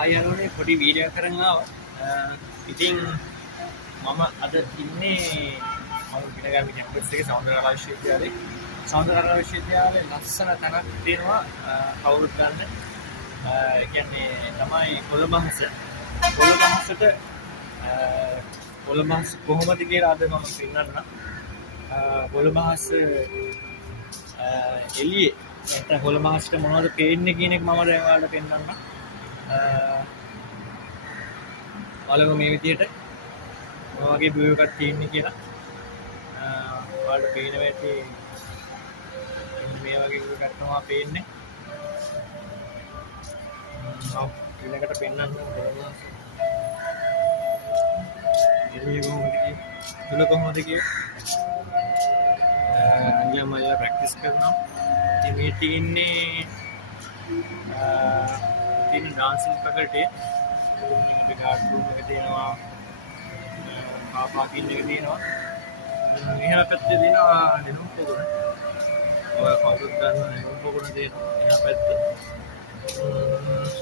ආයනෝනේ පොඩි වීඩියෝ කරන් ආවා. ඉතින් මම අද ඉන්නේ පිනගම කැම්පස් එකේ සෞන්දර්යාල විශ්වවිද්‍යාලයේ. සෞන්දර්යාල විශ්වවිද්‍යාලයේ ලස්සන තැනක් තියෙනවා කවුරුත් ගන්න. ඒ කියන්නේ තමයි කොළඹහස. කොළඹහස කොහොමද කියලා අද මම පෙන්නන්නම්. කොළඹහස එළියේ නැත්නම් කොළඹහසට මොනවද පේන්නේ කියන එක මම දැන් ඔයාලට පෙන්නන්නම්. බලමු මේ විදියට මොන වගේ view එකක් තියෙන්නේ කියලා. ඔයාලට පේනවා ඇති මේ වගේ view එකක් තමයි පේන්නේ. මම ඊළඟට පෙන්නන්නම් කොළඹහස එළියේ කොහොමද කියලා. මම ප්‍රැක්ටිස් කරනවා. ඉතින් මේ තියෙන්නේ ඩාන්සින් ෆැකල්ටි. අපි ගාඩ් රූම් එක තියෙනවා. කාර් පාකින් එක තියෙනවා. මෙහෙම පැත්තේ තියෙනවා නෙළුම් පොකුණ. ඔය කවුරුත් දන්නවා නෙළුම් පොකුණ තියෙනවා. එහා පැත්තේ.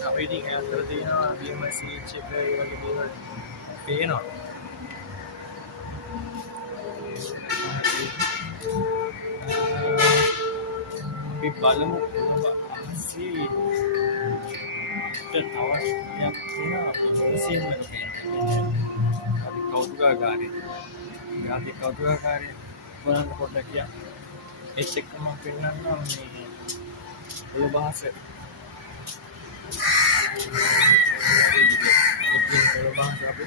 අපි ඉතින් අතර තියෙනවා BMC එක ඒ වගේ දේවල් පේනවා. අපි බලමු අසී තවස් යක් තියෙනවා අපි මුසියම් වල තියෙනවා. අපි කෞතුකාගාරය බලන්න පොඩ්ඩක් කියන්න. ඒත් එක්කම පෙන්නන්නම් මේ කොළඹහස. කොළඹහස අපි